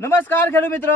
નમસ્કાર ખેડૂત મિત્રો,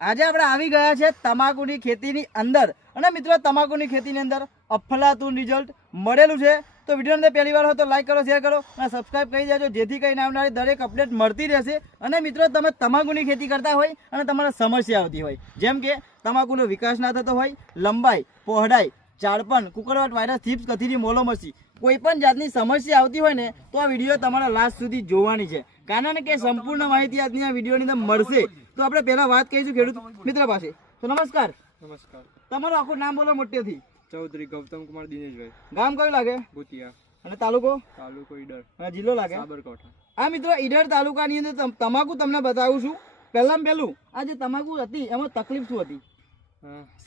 આજે આપણે આવી ગયા છે તમાકુની ખેતીની અંદર. અને મિત્રો, તમાકુની ખેતીની અંદર અફલાતું રિઝલ્ટ મળેલું છે. તો વિડીયોની અંદર પહેલી વાર હોય તો લાઈક કરો, શેર કરો અને સબસ્ક્રાઈબ કરી દેજો, જેથી કરીને આવનારી દરેક અપડેટ મળતી રહેશે. અને મિત્રો, તમે તમાકુની ખેતી કરતા હોય અને તમારે સમસ્યા આવતી હોય, જેમ કે તમાકુનો વિકાસ ના થતો હોય, લંબાઈ, પહોળાઈ, ઝાડપણ, કુકરવાટ, વાયરસ, થીપ્સ, કથીરી, મોલોમસી, કોઈ પણ જાતની સમસ્યા આવતી હોય ને તો આ વિડીયો તમારા લાસ્ટ સુધી જોવાની છે, કારણ કે સંપૂર્ણ માહિતી આજની આ વિડીયોની અંદર મળશે. તો આપણે પહેલા વાત કરીશું ખેડૂત મિત્ર પાસે. તો નમસ્કાર. નમસ્કાર. તમારું આખું નામ બોલો મોટેથી. ચૌધરી ગૌતમ કુમાર દિનેશભાઈ. ગામ કયું લાગે? ભૂતિયા. અને તાલુકો? તાલુકો ઈડર. અને જિલ્લો લાગે? સાબરકાંઠા. આ મિત્રો, ઈડર તાલુકાની અંદર તમાકુ તમને બતાવું છું. પહેલું આ જે તમાકુ હતી એમાં તકલીફ શું હતી?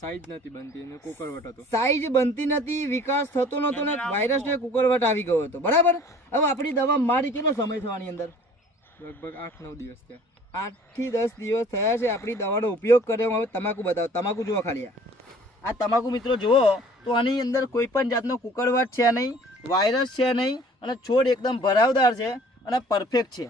સાઈઝ નથી બનતી અને કુકરવટ હતો. સાઈઝ બનતી નથી, વિકાસ થતો નતો ને વાયરસ ને કુકરવટ આવી ગયો હતો. બરાબર. હવે આપણી દવા મારી કેટલો સમય થવાની અંદર? લગભગ 8-9 દિવસ થયા. 8 થી 10 દિવસ થયા છે આપણી દવાનો ઉપયોગ કર્યો. હવે તમાકુ બતાવો. તમાકુ જુઓ ખાલી. આ તમાકુ મિત્રો જુઓ તો આની અંદર કોઈ પણ જાતનો કુકરવાટ છે નહીં, વાયરસ છે નહીં, અને છોડ એકદમ ભરાવદાર છે અને પરફેક્ટ છે.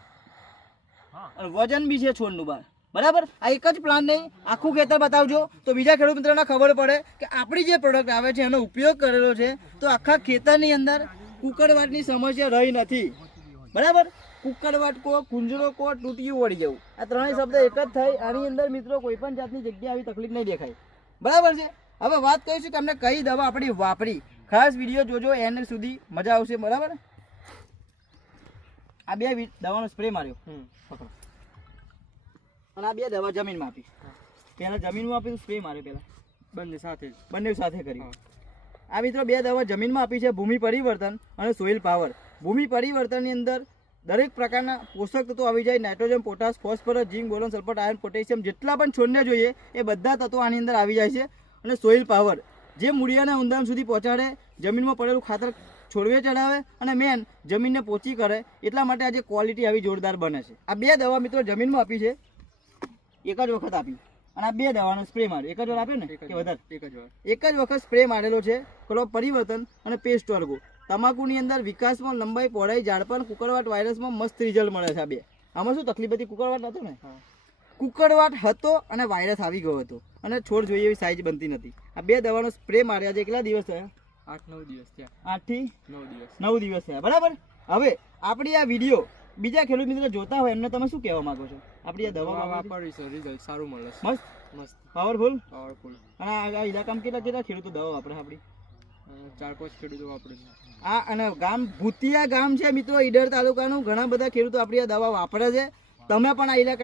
અને વજન બી છે છોડનું બહાર. બરાબર. આ એક જ પ્લાન્ટ નહીં, આખું ખેતર બતાવજો તો બીજા ખેડૂત મિત્રોને ખબર પડે કે આપણી જે પ્રોડક્ટ આવે છે એનો ઉપયોગ કરેલો છે તો આખા ખેતરની અંદર કુકરવાટની સમસ્યા રહી નથી. બરાબર. કુકરવાટ કો, કુંજરો કો, તૂટિયું વળી જવું, આ ત્રણેય શબ્દ એક જ થાય. આની અંદર મિત્રો કોઈ પણ જાતની જગ્યાએ આવી તકલીફ નહીં દેખાય. બરાબર છે. હવે વાત કરીશું કે અમને કઈ દવા આપણી વાપરી. ખાસ વિડીયો જોજો એન્ડ સુધી, મજા આવશે. બરાબર. આ બે દવાનો સ્પ્રે માર્યો અને આ બે દવા જમીનમાં આપી. પહેલા જમીનમાં આપી, સ્પ્રે માર્યો પહેલા. બંને સાથે કરી. આ મિત્રો બે દવા જમીનમાં આપી છે, ભૂમિ પરિવર્તન અને સોઇલ પાવર. ભૂમિ પરિવર્તનની અંદર દરેક પ્રકારના પોષક તત્વો આવી જાય. નાઇટ્રોજન, પોટાશ, ફોસ્ફરસ, ઝીંક, બોરોન, સલ્ફર, આયર્ન, પોટેશિયમ, જેટલા પણ છોડને જોઈએ એ બધા તત્વો આની અંદર આવી જાય છે. અને સોઇલ પાવર જે મૂળિયાના ઊંડાણ સુધી પહોંચાડે, જમીનમાં પડેલું ખાતર છોડવે ચડાવે અને મેન જમીનને પોચી કરે. એટલા માટે આજે ક્વોલિટી આવી જોરદાર બને છે. આ બે દવા મિત્રો જમીનમાં આપી છે, એક જ વખત આપી. અને આ બે દવાનો સ્પ્રે માર્યો. એક જ વાર આપ્યો ને કે વધારે? એક જ વખત સ્પ્રે મારેલો છે. ક્રોપ પરિવર્તન અને પેસ્ટ વર્ગો. તમાકુની અંદર વિકાસમાં, લંબાઈ, પહોળાઈ, ઝાડપણ, કુકરવાટ, વાયરસમાં મસ્ત રિઝલ્ટ મળે છે. આ બે. આમાં શું તકલીફ હતી? કુકરવાટ હતો ને? કુકરવાટ હતો અને વાયરસ આવી ગયો હતો અને છોડ જોઈએ એવી સાઈઝ બનતી નથી. આ બે દવાનો સ્પ્રે માર્યા છે. કેટલા દિવસ થયા? 8-9 દિવસ થયા. 8 થી 9 દિવસ થયા. બરાબર. હવે આપણી આ વિડીયો બીજા ખેડૂત મિત્રો જોતા હોય એમને તમે શું કહેવા માંગો છો? આપણી આ દવા વાપરીશું, રિઝલ્ટ સારું મળે. મસ્ત પાવરફુલ. પાવરફુલ. અને આ ઇલાકામાં કેટલા ખેડૂતો દવા વાપરે આપણી? 4-5 ખેડૂતો વાપરે છે. આ અને ગામ ભૂતિયા ગામ છે મિત્રો, ઈડર તાલુકાનું. ઘણા બધા ખેડૂતો આપણી આ દવા વાપરે છે. તમે પણ આ ઇલાકા